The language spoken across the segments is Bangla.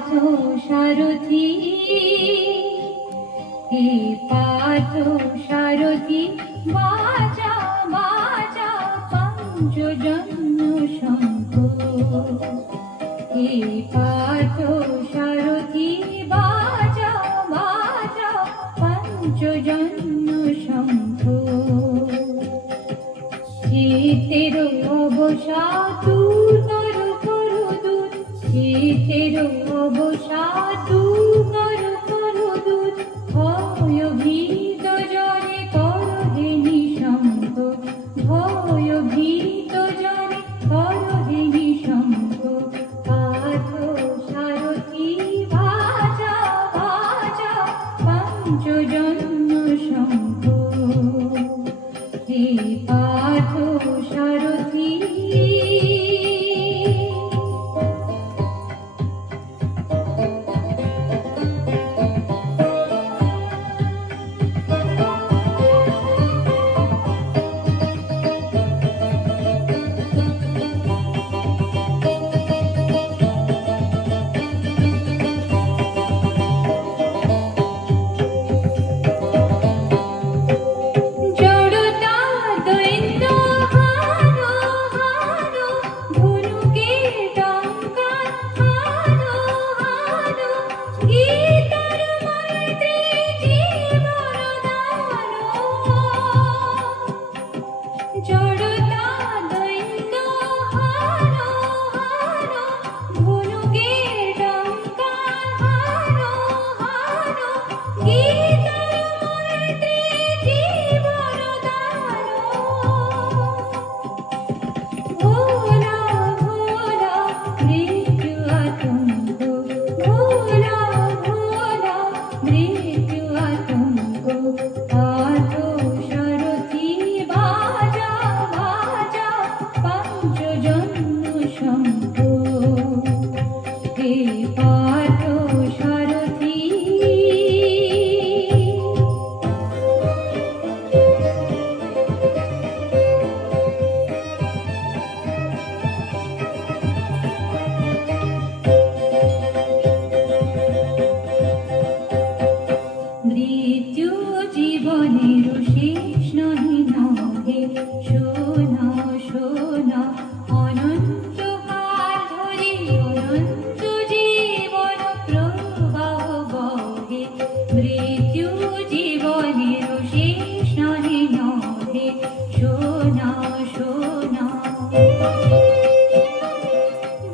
পার্থ সারথি, হে পার্থ সারথি, বাজা বাজা পঞ্চজন্য শঙ্খ। হে পার্থ সারথি, বাজা বাজা পঞ্চজন্য শঙ্খ। চিতের অবসাদ দূর করো করো দূর, চিতের অবসাদ দূর করো করো দূর, ভয় ভীত জনে করো হে নিঃশঙ্ক, ভয় ভীত জনে করো হে নিঃশঙ্ক। পার্থ সারথি, বাজা বাজা পঞ্চজন্য শঙ্খ। হে পার্থ সারথি, মৃত্যু জীবনের শেষ নহি নহে, শোনা শোনা অনন্তকাল ধরে অনন্ত জীবন প্রবাহ বহে। মৃত্যু জীবনের শেষ নহি নহে, শোনা শোনা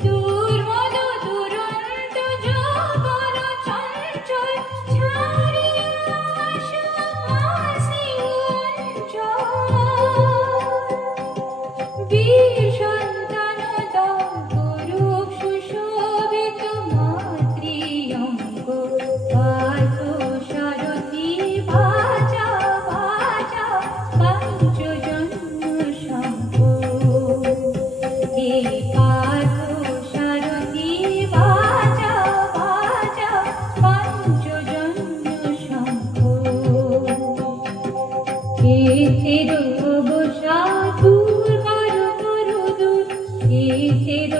দুর্মদ দুরন্ত যৌবন চঞ্চল ছাড়িয়া আসা আসি অঞ্চল। বীর সন্তান তব করুক সুশোভিত মাতৃঅঙ্গ। পার্থ সারথি, বাজা বাজা পঞ্চজন্য শঙ্খ। হে পার্থ সারথি, বাজা বাজা পঞ্চজন্য শঙ্খ। চিতের অবসাদ দূর করো করো দূর, চিতের